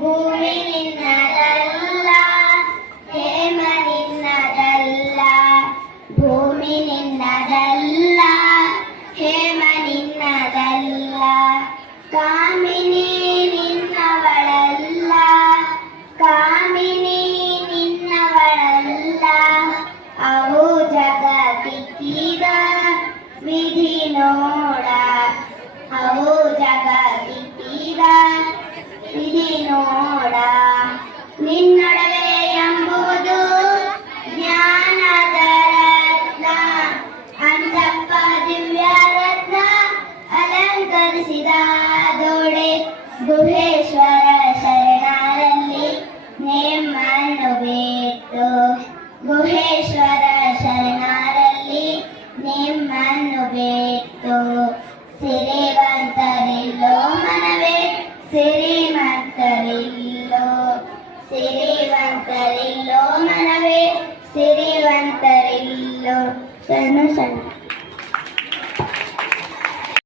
ಭೂಮಿ ನಿನ್ನದಲ್ಲ, ಹೇಮ ನಿನ್ನದಲ್ಲ. ಭೂಮಿ ನಿನ್ನದಲ್ಲ, ಹೇಮ ನಿನ್ನದಲ್ಲ. ಕಾಮಿನಿ ನಿನ್ನವಳಲ್ಲ, ಕಾಮಿನಿ ನಿನ್ನವಳಲ್ಲ. ಅವು ಜಗತ್ತಿಕ್ಕಿದ ವಿಧಿ ನೋಡ, ಅವು ಜಗತ್ತಿಕ್ಕಿದ ವಿಧಿ ನೋಡ. ನಿನ್ನೊಡವೆ ಎಂಬುದು ಜ್ಞಾನದ ರತ್ನ, ಅಂತಪ್ಪ ದಿವ್ಯ ರತ್ನ ಅಲಂಕರಿಸಿದ ದೊಡೆ. ಗುಹೇಶ್ವರ ಶರಣರಲ್ಲಿ ನೇಮನ್ನು ಬೇತು, ಗುಹೇಶ್ವರ ಶರಣರಲ್ಲಿ ನಿಮ್ಮನ್ನು ಬೇತು. ಸಿರಿವಂತರಿಲ್ಲೋ ಮನವೇ ಸಿರಿವಂತರಿಲ್ಲೋ, ಸಿರಿವಂತರಿಲ್ಲೋ ಮನವೇ ಸಿರಿವಂತರಿಲ್ಲೋ. ಸಣ್ಣ ಸಣ್ಣ